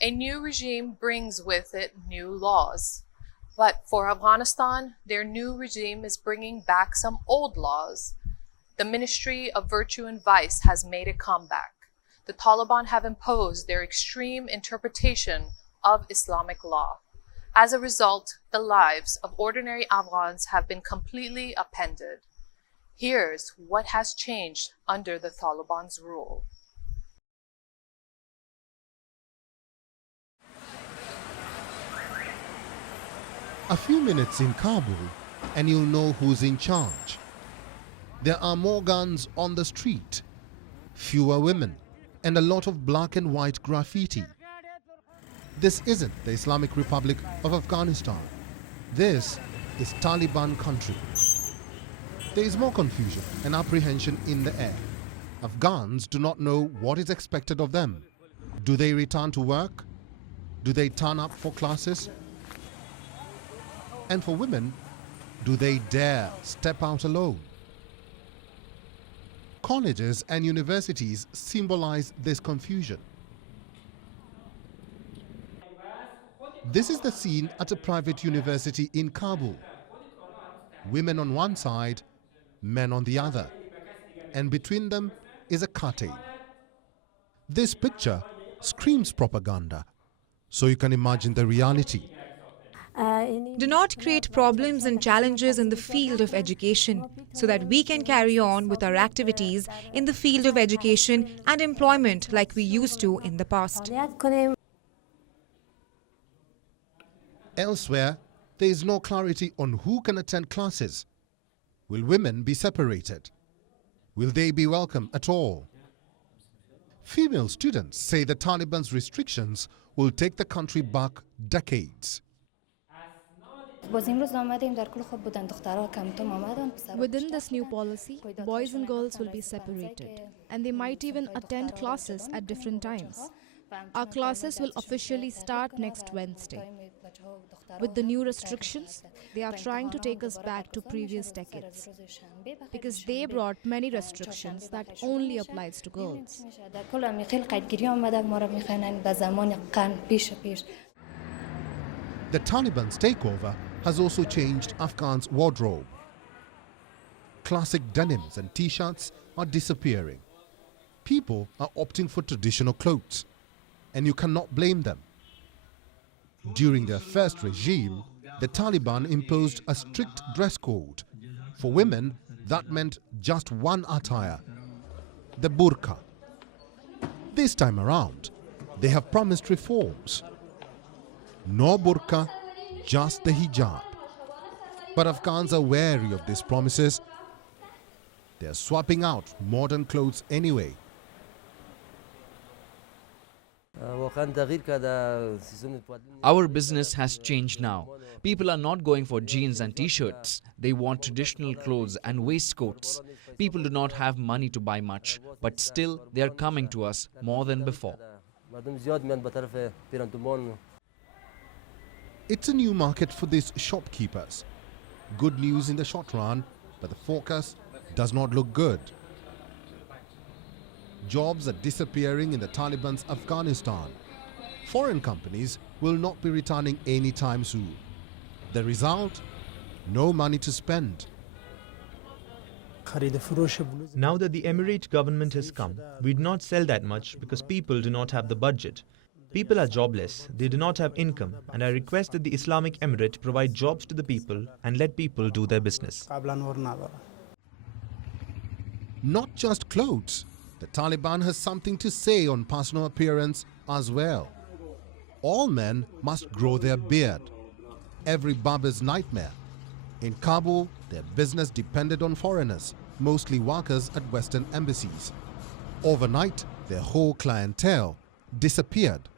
A new regime brings with it new laws. But for Afghanistan, their new regime is bringing back some old laws. The Ministry of Virtue and Vice has made a comeback. The Taliban have imposed their extreme interpretation of Islamic law. As a result, the lives of ordinary Afghans have been completely upended. Here's what has changed under the Taliban's rule. A few minutes in Kabul and you'll know who's in charge. There are more guns on the street, fewer women, and a lot of black and white graffiti. This isn't the Islamic Republic of Afghanistan. This is Taliban country. There is more confusion and apprehension in the air. Afghans do not know what is expected of them. Do they return to work? Do they turn up for classes? And for women, do they dare step out alone? Colleges and universities symbolize this confusion. This is the scene at a private university in Kabul. Women on one side, men on the other, and between them is a curtain. This picture screams propaganda, so you can imagine the reality. Do not create problems and challenges in the field of education so that we can carry on with our activities in the field of education and employment like we used to in the past. Elsewhere, there is no clarity on who can attend classes. Will women be separated? Will they be welcome at all? Female students say the Taliban's restrictions will take the country back decades. Within this new policy, boys and girls will be separated, and they might even attend classes at different times. Our classes will officially start next Wednesday. With the new restrictions, they are trying to take us back to previous decades, because they brought many restrictions that only applies to girls. The Taliban's takeover has also changed Afghans' wardrobe. Classic denims and t-shirts are disappearing. People are opting for traditional clothes, and you cannot blame them. During their first regime, the Taliban imposed a strict dress code. For women, that meant just one attire, the burqa. This time around, they have promised reforms. No burqa, just the hijab. But Afghans are wary of these promises. They are swapping out modern clothes anyway. Our business has changed now. People are not going for jeans and t-shirts. They want traditional clothes and waistcoats. People do not have money to buy much, but still they are coming to us more than before. It's a new market for these shopkeepers. Good news in the short run, but the forecast does not look good. Jobs are disappearing in the Taliban's Afghanistan. Foreign companies will not be returning anytime soon. The result? No money to spend. Now that the Emirate government has come, we do not sell that much because people do not have the budget. People are jobless, they do not have income, and I request that the Islamic Emirate provide jobs to the people and let people do their business. Not just clothes. The Taliban has something to say on personal appearance as well. All men must grow their beard. Every barber's nightmare. In Kabul, their business depended on foreigners, mostly workers at Western embassies. Overnight, their whole clientele disappeared.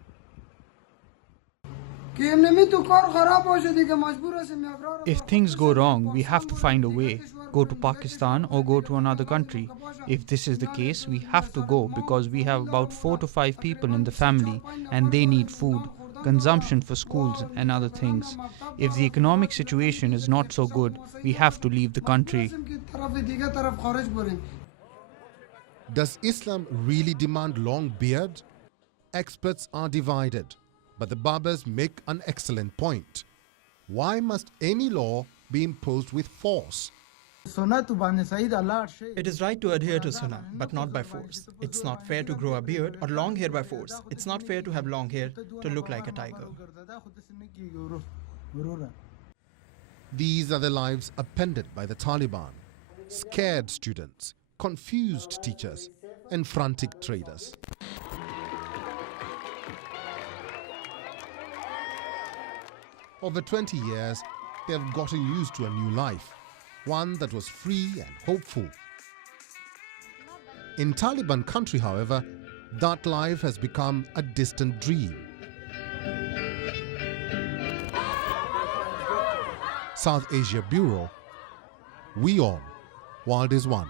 If things go wrong, we have to find a way. Go to Pakistan or go to another country. If this is the case, we have to go because we have about 4 to 5 people in the family and they need food, consumption for schools and other things. If the economic situation is not so good, we have to leave the country. Does Islam really demand long beard? Experts are divided. But the Babas make an excellent point. Why must any law be imposed with force? It is right to adhere to Sunnah, but not by force. It's not fair to grow a beard or long hair by force. It's not fair to have long hair to look like a tiger. These are the lives appended by the Taliban. Scared students, confused teachers, and frantic traders. Over 20 years, they have gotten used to a new life, one that was free and hopeful. In Taliban country, however, that life has become a distant dream. South Asia Bureau, WION, World is One.